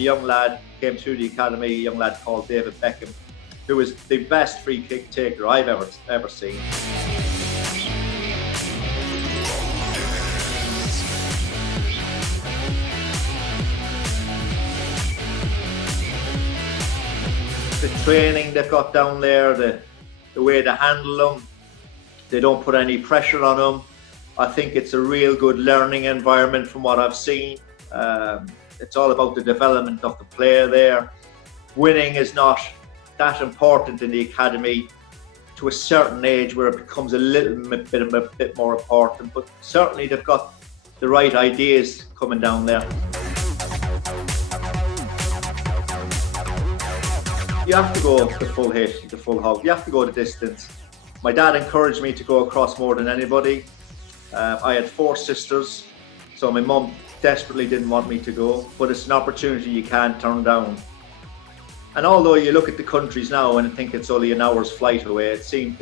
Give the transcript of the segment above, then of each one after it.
young lad came through the academy, a young lad called David Beckham, who was the best free kick taker I've ever seen. The training they've got down there, the way they handle them, they don't put any pressure on them. I think it's a real good learning environment from what I've seen. It's all about the development of the player there. Winning is not that important in the academy to a certain age where it becomes a bit more important, but certainly they've got the right ideas coming down there. You have to go the full hit, the full hog. You have to go the distance. My dad encouraged me to go across more than anybody. I had 4 sisters, so my mum desperately didn't want me to go, but it's an opportunity you can't turn down. And although you look at the countries now and think it's only an hour's flight away, it seemed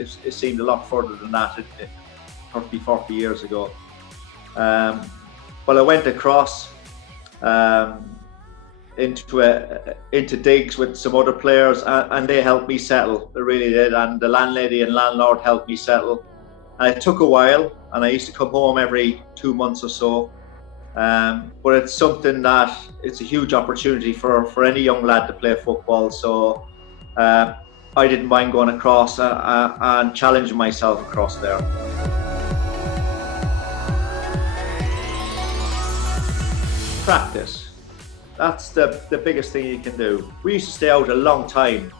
a lot further than that 30, 40 years ago. But I went across into digs with some other players, and they helped me settle. They really did, and the landlady and landlord helped me settle. And it took a while, and I used to come home every 2 months or so. But it's something that it's a huge opportunity for any young lad to play football. So I didn't mind going across and challenging myself across there. Practice. That's the biggest thing you can do. We used to stay out a long time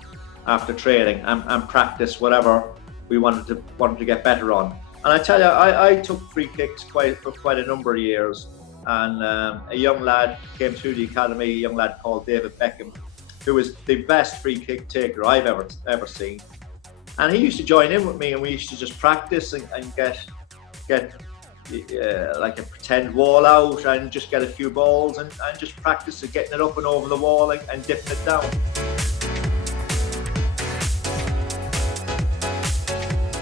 after training and practice whatever we wanted to get better on. And I tell you, I took free kicks for quite a number of years. And a young lad came through the academy, a young lad called David Beckham, who was the best free kick taker I've ever seen. And he used to join in with me, and we used to just practice and get like a pretend wall out and just get a few balls and just practice at getting it up and over the wall and dipping it down.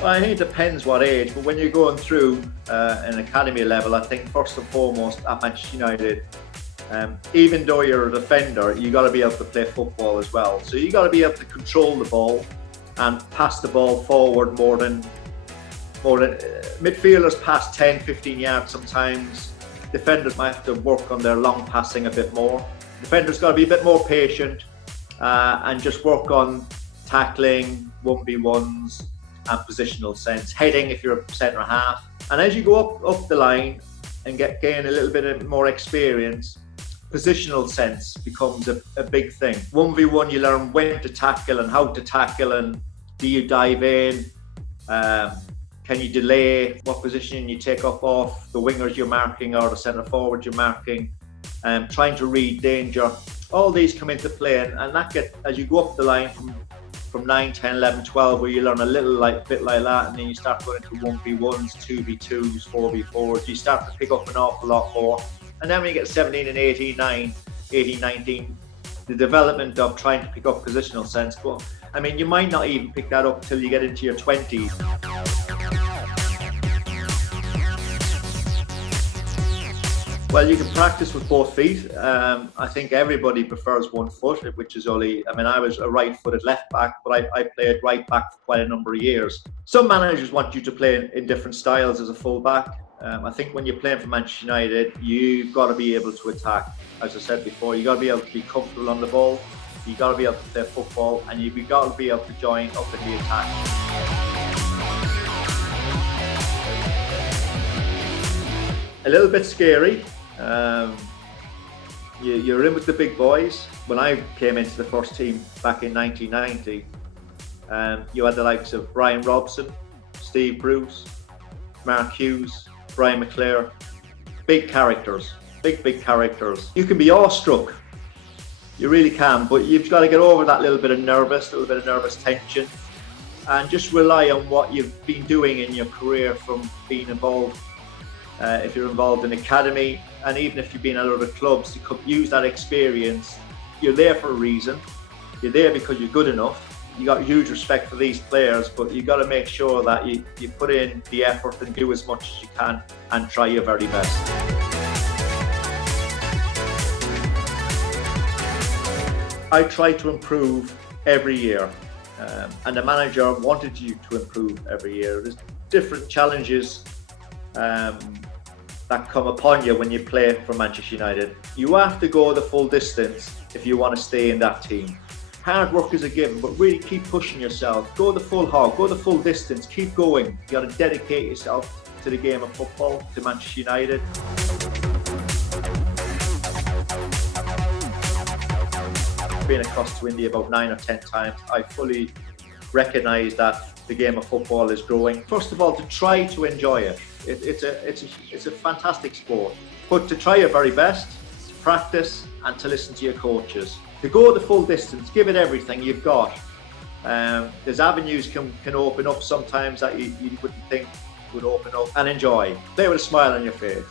Well, I think it depends what age, but when you're going through an academy level, I think first and foremost at Manchester United, even though you're a defender, you got to be able to play football as well. So you got to be able to control the ball and pass the ball forward more than midfielders pass 10, 15 yards sometimes. Defenders might have to work on their long passing a bit more. Defenders got to be a bit more patient and just work on tackling, 1v1s and positional sense. Heading if you're a centre half. And as you go up the line and gain a little bit more experience, positional sense becomes a big thing. 1v1 you learn when to tackle and how to tackle, and do you dive in? Can you delay? What position you take up off the wingers you're marking or the centre forward you're marking? Trying to read danger. All these come into play, and that as you go up the line from 9, 10, 11, 12, where you learn a little bit like that, and then you start going into 1v1s, 2v2s, 4v4s. You start to pick up an awful lot more. And then when you get 17 and 18, 19, the development of trying to pick up positional sense. But I mean, you might not even pick that up till you get into your 20s. Well, you can practice with both feet. I think everybody prefers one foot, which is only, I mean, I was a right-footed left back, but I played right back for quite a number of years. Some managers want you to play in different styles as a fullback. I think when you're playing for Manchester United, you've got to be able to attack. As I said before, you've got to be able to be comfortable on the ball, you've got to be able to play football, and you've got to be able to join up in the attack. A little bit scary. You're in with the big boys. When I came into the first team back in 1990, you had the likes of Brian Robson, Steve Bruce, Mark Hughes, Brian McClare. Big characters, big characters. You can be awestruck, you really can, but you've got to get over that little bit of nervous tension, and just rely on what you've been doing in your career from being involved. If you're involved in academy, and even if you've been at other clubs, you could use that experience. You're there for a reason. You're there because you're good enough. You got huge respect for these players, but you got to make sure that you put in the effort and do as much as you can and try your very best. I try to improve every year, and the manager wanted you to improve every year. There's different challenges that come upon you when you play for Manchester United. You have to go the full distance if you want to stay in that team. Hard work is a given, but really keep pushing yourself. Go the full hog, go the full distance, keep going. You got to dedicate yourself to the game of football, to Manchester United. Been across to India about 9 or 10 times. I fully recognise that the game of football is growing. First of all, to try to enjoy it. It's a fantastic sport, but to try your very best, to practice and to listen to your coaches. To go the full distance, give it everything you've got. There's avenues can open up sometimes that you wouldn't think would open up, and enjoy. Play with a smile on your face.